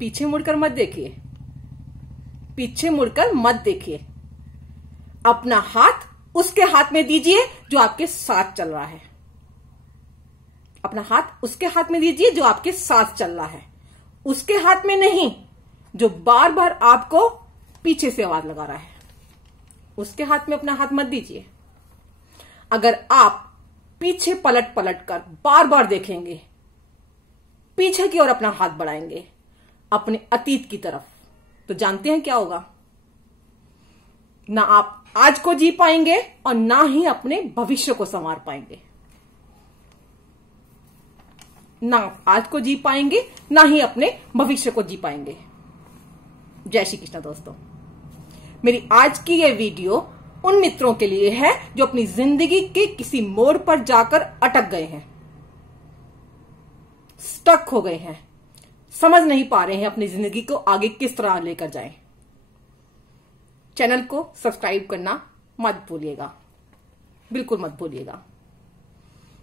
पीछे मुड़कर मत देखिए, पीछे मुड़कर मत देखिए। अपना हाथ उसके हाथ में दीजिए जो आपके साथ चल रहा है। अपना हाथ उसके हाथ में दीजिए जो आपके साथ चल रहा है, उसके हाथ में नहीं जो बार बार आपको पीछे से आवाज लगा रहा है। उसके हाथ में अपना हाथ मत दीजिए। अगर आप पीछे पलट पलट कर बार बार देखेंगे, पीछे की ओर अपना हाथ बढ़ाएंगे अपने अतीत की तरफ, तो जानते हैं क्या होगा? ना आप आज को जी पाएंगे और ना ही अपने भविष्य को संवार पाएंगे। ना आज को जी पाएंगे, ना ही अपने भविष्य को जी पाएंगे। जय श्री कृष्ण दोस्तों। मेरी आज की यह वीडियो उन मित्रों के लिए है जो अपनी जिंदगी के किसी मोड़ पर जाकर अटक गए हैं, स्टक हो गए हैं, समझ नहीं पा रहे हैं अपनी जिंदगी को आगे किस तरह लेकर जाएं। चैनल को सब्सक्राइब करना मत भूलिएगा, बिल्कुल मत भूलिएगा,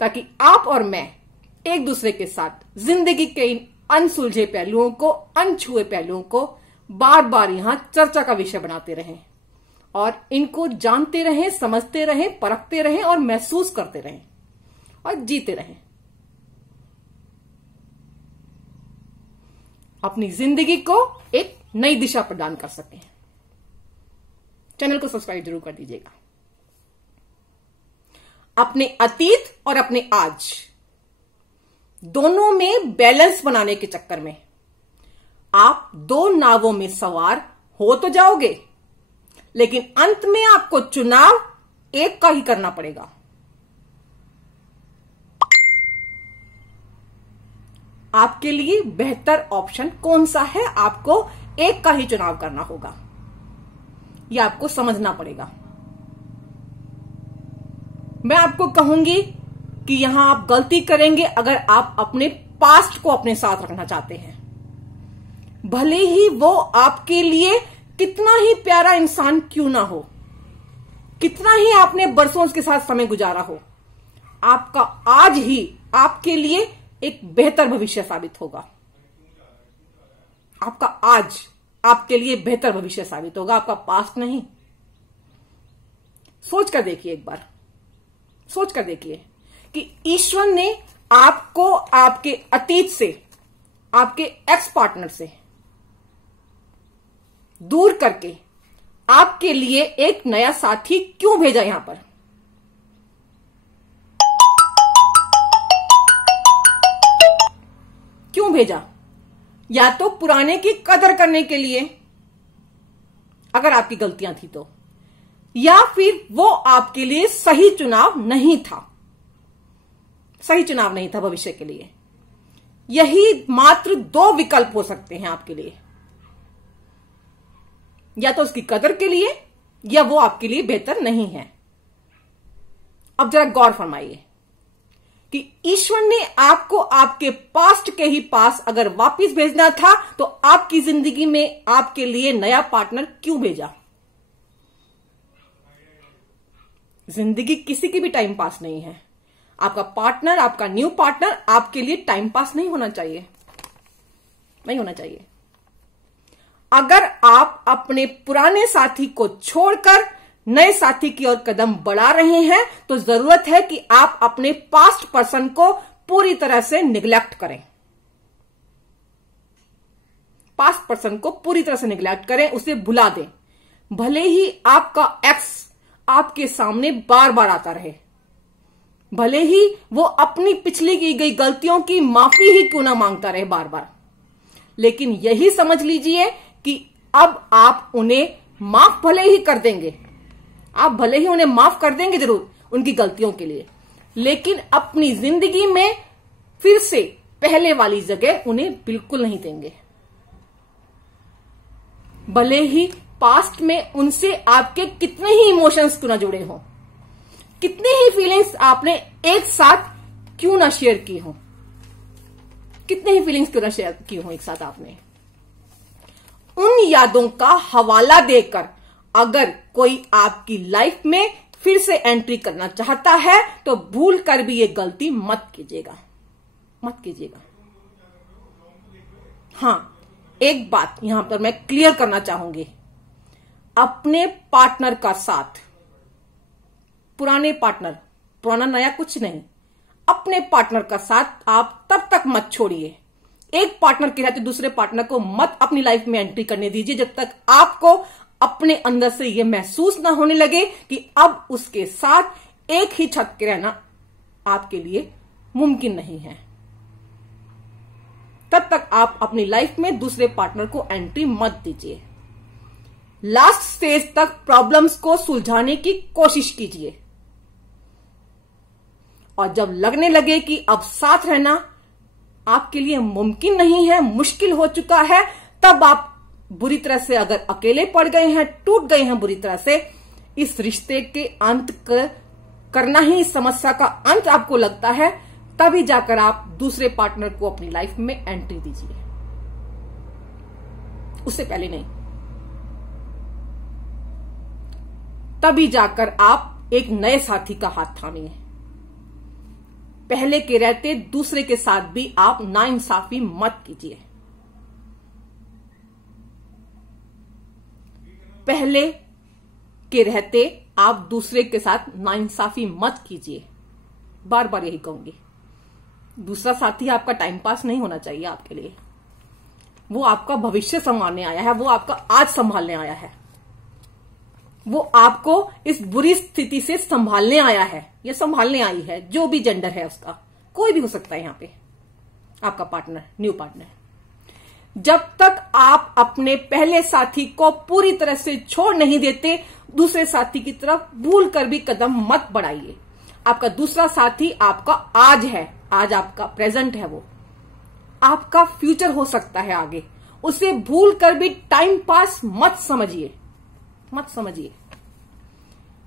ताकि आप और मैं एक दूसरे के साथ जिंदगी के इन अनसुलझे पहलुओं को, अनछुए पहलुओं को बार बार यहां चर्चा का विषय बनाते रहें और इनको जानते रहें, समझते रहें, परखते रहें और महसूस करते रहें और जीते रहें। अपनी जिंदगी को एक नई दिशा प्रदान कर सकें। चैनल को सब्सक्राइब जरूर कर दीजिएगा। अपने अतीत और अपने आज दोनों में बैलेंस बनाने के चक्कर में आप दो नावों में सवार हो तो जाओगे, लेकिन अंत में आपको चुनाव एक का ही करना पड़ेगा। आपके लिए बेहतर ऑप्शन कौन सा है, आपको एक का ही चुनाव करना होगा। यह आपको समझना पड़ेगा। मैं आपको कहूंगी कि यहां आप गलती करेंगे अगर आप अपने पास्ट को अपने साथ रखना चाहते हैं। भले ही वो आपके लिए कितना ही प्यारा इंसान क्यों ना हो, कितना ही आपने बरसों उसके साथ समय गुजारा हो, आपका आज ही आपके लिए एक बेहतर भविष्य साबित होगा। आपका आज आपके लिए बेहतर भविष्य साबित होगा, आपका पास्ट नहीं। सोच कर देखिए, एक बार सोच कर देखिए कि ईश्वर ने आपको आपके अतीत से, आपके एक्स पार्टनर से दूर करके आपके लिए एक नया साथी क्यों भेजा यहां पर? क्यों भेजा? या तो पुराने की कदर करने के लिए, अगर आपकी गलतियां थी तो, या फिर वो आपके लिए सही चुनाव नहीं था, सही चुनाव नहीं था भविष्य के लिए। यही मात्र दो विकल्प हो सकते हैं आपके लिए, या तो उसकी कदर के लिए या वो आपके लिए बेहतर नहीं है। अब जरा गौर फरमाइए कि ईश्वर ने आपको आपके पास्ट के ही पास अगर वापस भेजना था तो आपकी जिंदगी में आपके लिए नया पार्टनर क्यों भेजा? जिंदगी किसी की भी टाइम पास नहीं है। आपका पार्टनर, आपका न्यू पार्टनर आपके लिए टाइम पास नहीं होना चाहिए, नहीं होना चाहिए। अगर आप अपने पुराने साथी को छोड़कर नए साथी की ओर कदम बढ़ा रहे हैं तो जरूरत है कि आप अपने पास्ट पर्सन को पूरी तरह से निग्लेक्ट करें। पास्ट पर्सन को पूरी तरह से निग्लेक्ट करें, उसे भुला दें। भले ही आपका एक्स आपके सामने बार बार आता रहे, भले ही वो अपनी पिछली की गई गलतियों की माफी ही क्यों ना मांगता रहे बार बार, लेकिन यही समझ लीजिए कि अब आप उन्हें माफ भले ही कर देंगे, आप भले ही उन्हें माफ कर देंगे जरूर उनकी गलतियों के लिए, लेकिन अपनी जिंदगी में फिर से पहले वाली जगह उन्हें बिल्कुल नहीं देंगे। भले ही पास्ट में उनसे आपके कितने ही इमोशंस क्यों ना जुड़े हों, कितनी ही फीलिंग्स आपने एक साथ क्यों ना शेयर की हो, कितनी ही फीलिंग्स क्यों ना शेयर की हो एक साथ आपने, उन यादों का हवाला देकर अगर कोई आपकी लाइफ में फिर से एंट्री करना चाहता है तो भूल कर भी ये गलती मत कीजिएगा, मत कीजिएगा। हां, एक बात यहां पर मैं क्लियर करना चाहूंगी, अपने पार्टनर का साथ, पुराने पार्टनर, पुराना नया कुछ नहीं, अपने पार्टनर का साथ आप तब तक मत छोड़िए, एक पार्टनर के रहते दूसरे पार्टनर को मत अपनी लाइफ में एंट्री करने दीजिए जब तक आपको अपने अंदर से यह महसूस ना होने लगे कि अब उसके साथ एक ही छत के रहना आपके लिए मुमकिन नहीं है। तब तक आप अपनी लाइफ में दूसरे पार्टनर को एंट्री मत दीजिए। लास्ट स्टेज तक प्रॉब्लम्स को सुलझाने की कोशिश कीजिए, और जब लगने लगे कि अब साथ रहना आपके लिए मुमकिन नहीं है, मुश्किल हो चुका है, तब आप बुरी तरह से अगर अकेले पड़ गए हैं, टूट गए हैं बुरी तरह से, इस रिश्ते के अंत करना ही इस समस्या का अंत आपको लगता है, तभी जाकर आप दूसरे पार्टनर को अपनी लाइफ में एंट्री दीजिए, उससे पहले नहीं। तभी जाकर आप एक नए साथी का हाथ थामिए। पहले के रहते दूसरे के साथ भी आप नाइंसाफी मत कीजिए। पहले के रहते आप दूसरे के साथ नाइंसाफी मत कीजिए। बार बार यही कहूंगी, दूसरा साथी आपका टाइम पास नहीं होना चाहिए आपके लिए। वो आपका भविष्य संभालने आया है, वो आपका आज संभालने आया है, वो आपको इस बुरी स्थिति से संभालने आया है, ये संभालने आई है, जो भी जेंडर है उसका, कोई भी हो सकता है यहां पे आपका पार्टनर, न्यू पार्टनर। जब तक आप अपने पहले साथी को पूरी तरह से छोड़ नहीं देते, दूसरे साथी की तरफ भूल कर भी कदम मत बढ़ाइए। आपका दूसरा साथी आपका आज है, आज आपका प्रेजेंट है, वो आपका फ्यूचर हो सकता है आगे, उसे भूल कर भी टाइम पास मत समझिए, मत समझिए।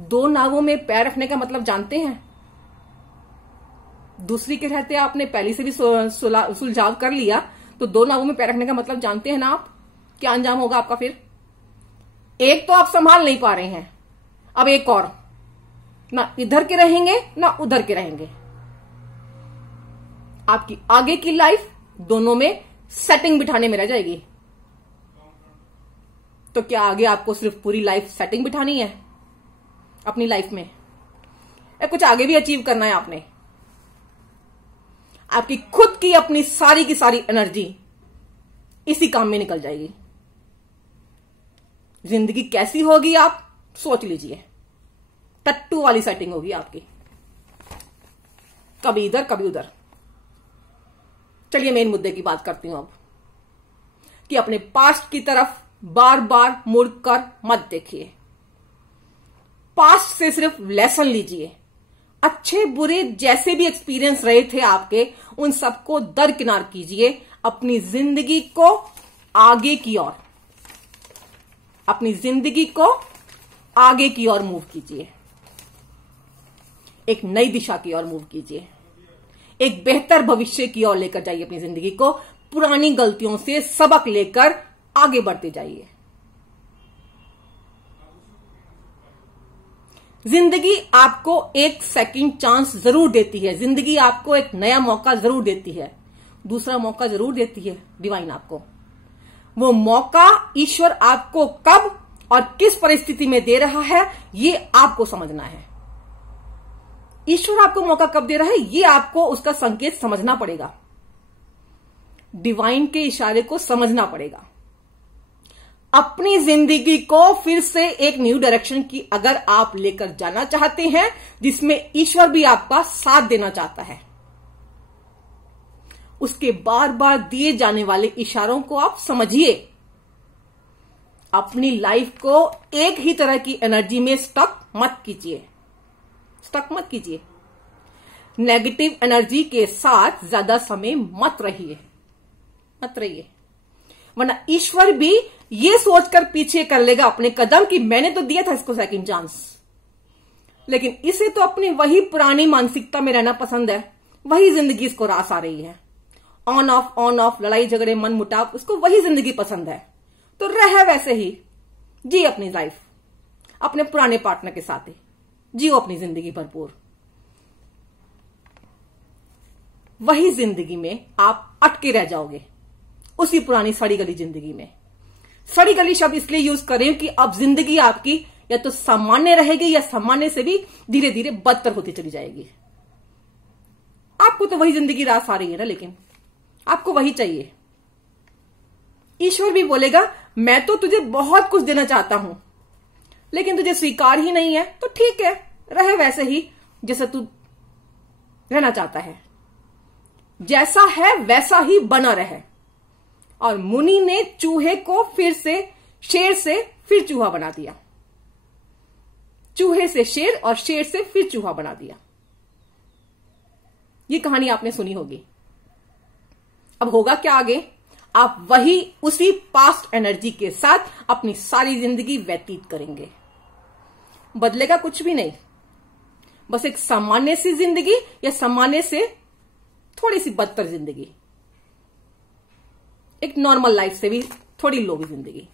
दो नावों में पैर रखने का मतलब जानते हैं? दूसरी के रहते आपने पहले से भी सुलझाव कर लिया, तो दो नावों में पैर रखने का मतलब जानते हैं ना आप? क्या अंजाम होगा आपका फिर? एक तो आप संभाल नहीं पा रहे हैं, अब एक और, ना इधर के रहेंगे ना उधर के रहेंगे। आपकी आगे की लाइफ दोनों में सेटिंग बिठाने में रह जाएगी। तो क्या आगे आपको सिर्फ पूरी लाइफ सेटिंग बिठानी है अपनी लाइफ में, या कुछ आगे भी अचीव करना है आपने? आपकी खुद की अपनी सारी की सारी एनर्जी इसी काम में निकल जाएगी। जिंदगी कैसी होगी आप सोच लीजिए, टट्टू वाली सेटिंग होगी आपकी, कभी इधर कभी उधर। चलिए मेन मुद्दे की बात करती हूं अब, कि अपने पास्ट की तरफ बार बार मुड़कर मत देखिए। पास्ट से सिर्फ लेसन लीजिए। अच्छे बुरे जैसे भी एक्सपीरियंस रहे थे आपके, उन सबको दरकिनार कीजिए। अपनी जिंदगी को आगे की ओर, अपनी जिंदगी को आगे की ओर मूव कीजिए, एक नई दिशा की ओर मूव कीजिए, एक बेहतर भविष्य की ओर लेकर जाइए अपनी जिंदगी को। पुरानी गलतियों से सबक लेकर आगे बढ़ते जाइए। जिंदगी आपको एक सेकंड चांस जरूर देती है, जिंदगी आपको एक नया मौका जरूर देती है, दूसरा मौका जरूर देती है डिवाइन आपको। वो मौका ईश्वर आपको कब और किस परिस्थिति में दे रहा है, ये आपको समझना है। ईश्वर आपको मौका कब दे रहा है, ये आपको उसका संकेत समझना पड़ेगा, डिवाइन के इशारे को समझना पड़ेगा। अपनी जिंदगी को फिर से एक न्यू डायरेक्शन की अगर आप लेकर जाना चाहते हैं, जिसमें ईश्वर भी आपका साथ देना चाहता है, उसके बार बार दिए जाने वाले इशारों को आप समझिए। अपनी लाइफ को एक ही तरह की एनर्जी में स्टक मत कीजिए, स्टक मत कीजिए। नेगेटिव एनर्जी के साथ ज्यादा समय मत रहिए, मत रहिए, वरना ईश्वर भी ये सोचकर पीछे कर लेगा अपने कदम कि मैंने तो दिया था इसको सेकंड चांस, लेकिन इसे तो अपनी वही पुरानी मानसिकता में रहना पसंद है, वही जिंदगी इसको रास आ रही है, ऑन ऑफ, लड़ाई झगड़े मन मुटाव, उसको वही जिंदगी पसंद है। तो रह वैसे ही जी अपनी लाइफ, अपने पुराने पार्टनर के साथ ही जियो अपनी जिंदगी भरपूर। वही जिंदगी में आप अटके रह जाओगे, उसी पुरानी सड़ी गली जिंदगी में। सड़ी गली शब्द इसलिए यूज कर रही हूं कि अब जिंदगी आपकी या तो सामान्य रहेगी या सामान्य से भी धीरे धीरे बदतर होती चली जाएगी। आपको तो वही जिंदगी रास आ रही है ना, लेकिन आपको वही चाहिए। ईश्वर भी बोलेगा मैं तो तुझे बहुत कुछ देना चाहता हूं, लेकिन तुझे स्वीकार ही नहीं है, तो ठीक है, रहे वैसे ही जैसा तू रहना चाहता है, जैसा है वैसा ही बना रहे। और मुनि ने चूहे को फिर से शेर से फिर चूहा बना दिया, चूहे से शेर और शेर से फिर चूहा बना दिया। ये कहानी आपने सुनी होगी। अब होगा क्या आगे? आप वही उसी पास्ट एनर्जी के साथ अपनी सारी जिंदगी व्यतीत करेंगे। बदलेगा कुछ भी नहीं, बस एक सामान्य सी जिंदगी या सामान्य से थोड़ी सी बदतर जिंदगी, एक नॉर्मल लाइफ से भी थोड़ी लो भी जिंदगी,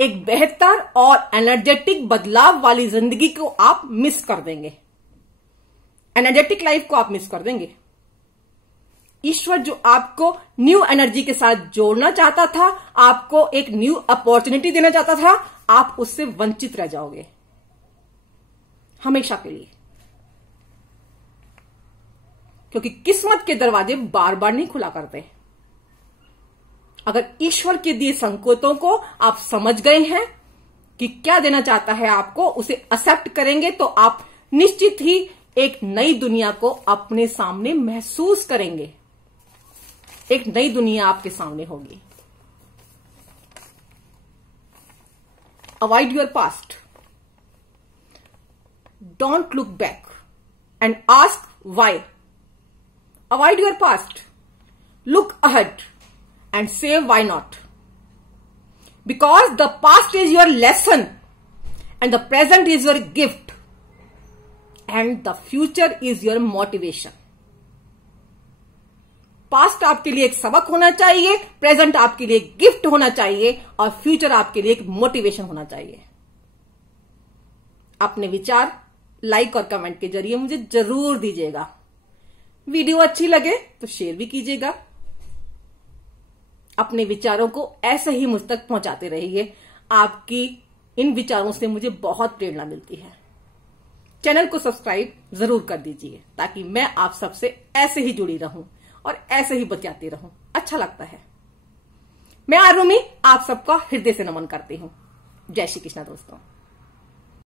एक बेहतर और एनर्जेटिक बदलाव वाली जिंदगी को आप मिस कर देंगे। एनर्जेटिक लाइफ को आप मिस कर देंगे। ईश्वर जो आपको न्यू एनर्जी के साथ जोड़ना चाहता था, आपको एक न्यू अपॉर्चुनिटी देना चाहता था, आप उससे वंचित रह जाओगे हमेशा के लिए। क्योंकि किस्मत के दरवाजे बार बार नहीं खुला करते। अगर ईश्वर के दिए संकेतों को आप समझ गए हैं कि क्या देना चाहता है आपको, उसे एक्सेप्ट करेंगे, तो आप निश्चित ही एक नई दुनिया को अपने सामने महसूस करेंगे। एक नई दुनिया आपके सामने होगी। Avoid your past, don't look back and ask why. Avoid your past, look ahead and say why not, because the past is your lesson and the present is your gift and the future is your motivation. Past आपके लिए एक सबक होना चाहिए, present आपके लिए एक gift होना चाहिए और फ्यूचर आपके लिए एक मोटिवेशन होना चाहिए। अपने विचार लाइक और कमेंट के जरिए मुझे जरूर दीजिएगा। वीडियो अच्छी लगे तो शेयर भी कीजिएगा। अपने विचारों को ऐसे ही मुझ तक पहुंचाते रहिए। आपकी इन विचारों से मुझे बहुत प्रेरणा मिलती है। चैनल को सब्सक्राइब जरूर कर दीजिए ताकि मैं आप सबसे ऐसे ही जुड़ी रहूं और ऐसे ही बचाती रहूं। अच्छा लगता है। मैं आरुमि आप सबका हृदय से नमन करती हूं। जय श्री कृष्णा दोस्तों।